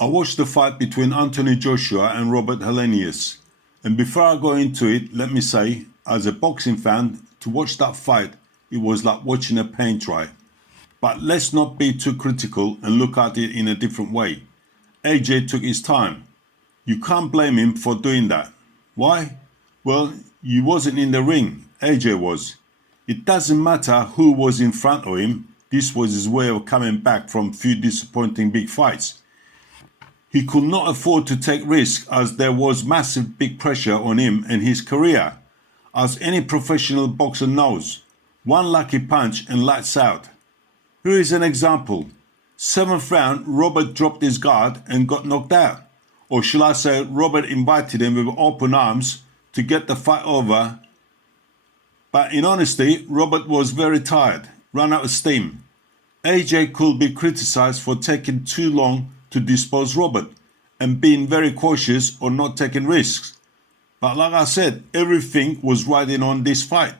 I watched the fight between Anthony Joshua and Robert Helenius. And before I go into it, let me say, as a boxing fan, to watch that fight, it was like watching a paint dry. But let's not be too critical and look at it in a different way. AJ took his time. You can't blame him for doing that. Why? Well, you wasn't in the ring. AJ was. It doesn't matter who was in front of him. This was his way of coming back from few disappointing big fights. He could not afford to take risks as there was massive big pressure on him and his career. As any professional boxer knows, one lucky punch and lights out. Here is an example. 7th round, Robert dropped his guard and got knocked out. Or shall I say, Robert invited him with open arms to get the fight over. But in honesty, Robert was very tired, ran out of steam. AJ could be criticized for taking too long to dispose Robert and being very cautious or not taking risks. But like I said, everything was riding on this fight.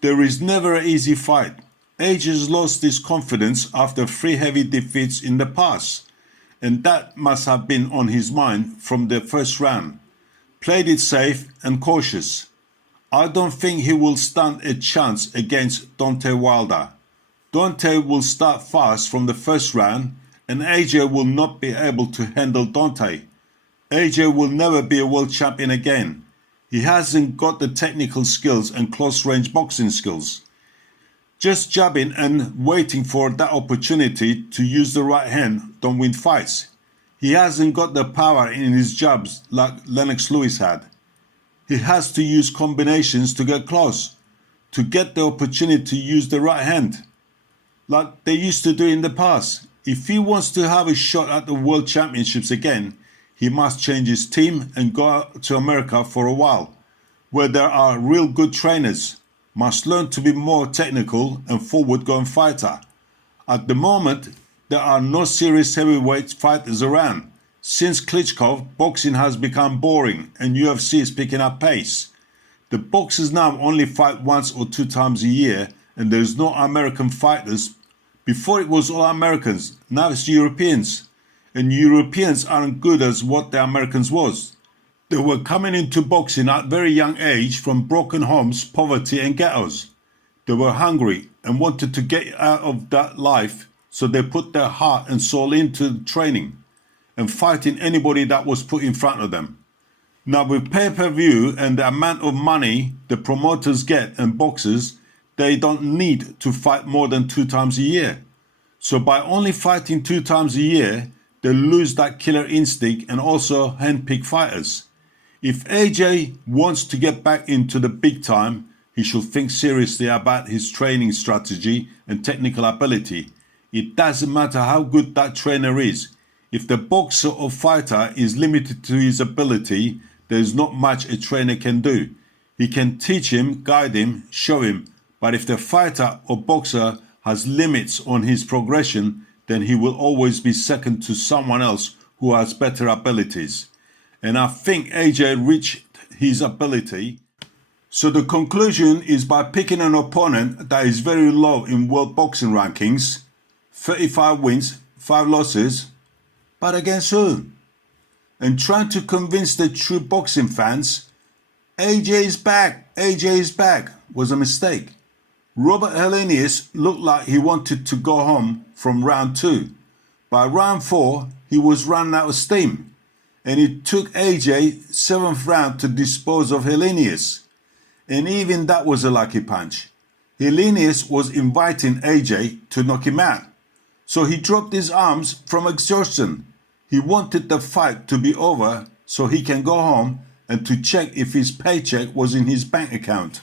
There is never an easy fight. AJ's lost his confidence after 3 heavy defeats in the past, and that must have been on his mind from the first round. Played it safe and cautious. I don't think he will stand a chance against Dontay Wilder. Dontay will start fast from the first round, and AJ will not be able to handle Dontay. AJ will never be a world champion again. He hasn't got the technical skills and close-range boxing skills. Just jabbing and waiting for that opportunity to use the right hand don't win fights. He hasn't got the power in his jabs like Lennox Lewis had. He has to use combinations to get close, to get the opportunity to use the right hand, like they used to do in the past. If he wants to have a shot at the World Championships again, he must change his team and go out to America for a while, where there are real good trainers. Must learn to be more technical and forward-going fighter. At the moment, there are no serious heavyweight fighters around. Since Klitschko, boxing has become boring and UFC is picking up pace. The boxers now only fight once or 2 times a year, and there's no American fighters. Before it was all Americans, now it's Europeans. And Europeans aren't good as what the Americans was. They were coming into boxing at very young age from broken homes, poverty and ghettos. They were hungry and wanted to get out of that life, so they put their heart and soul into training and fighting anybody that was put in front of them. Now with pay-per-view and the amount of money the promoters get and boxers, they don't need to fight more than 2 times a year. So by only fighting 2 times a year, they lose that killer instinct and also handpick fighters. If AJ wants to get back into the big time, he should think seriously about his training strategy and technical ability. It doesn't matter how good that trainer is. If the boxer or fighter is limited to his ability, there is not much a trainer can do. He can teach him, guide him, show him. But if the fighter or boxer has limits on his progression, then he will always be second to someone else who has better abilities. And I think AJ reached his ability. So the conclusion is by picking an opponent that is very low in world boxing rankings, 35 wins, 5 losses, but against who? And trying to convince the true boxing fans, AJ is back, AJ is back, was a mistake. Robert Helenius looked like he wanted to go home from round 2. By round 4, he was running out of steam. And it took AJ 7th round to dispose of Helenius. And even that was a lucky punch. Helenius was inviting AJ to knock him out. So he dropped his arms from exhaustion. He wanted the fight to be over so he can go home and to check if his paycheck was in his bank account.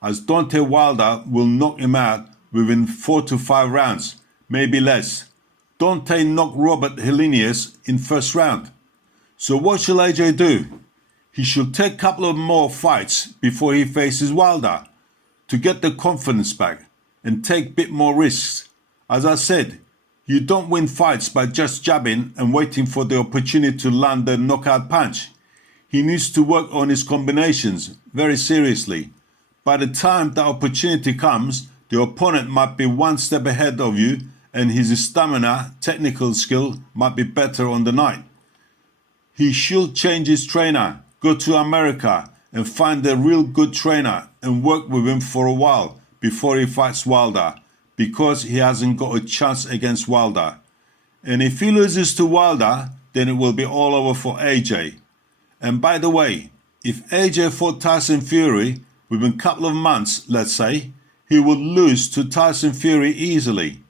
As Dontay Wilder will knock him out within 4 to 5 rounds, maybe less. Dontay knocked Robert Helenius in first round. So what should AJ do? He should take a couple of more fights before he faces Wilder to get the confidence back and take a bit more risks. As I said, you don't win fights by just jabbing and waiting for the opportunity to land the knockout punch. He needs to work on his combinations very seriously. By the time that opportunity comes, the opponent might be 1 step ahead of you and his stamina, technical skill might be better on the night. He should change his trainer, go to America and find a real good trainer and work with him for a while before he fights Wilder, because he hasn't got a chance against Wilder. And if he loses to Wilder, then it will be all over for AJ. And by the way, if AJ fought Tyson Fury within a couple of months, let's say, he would lose to Tyson Fury easily.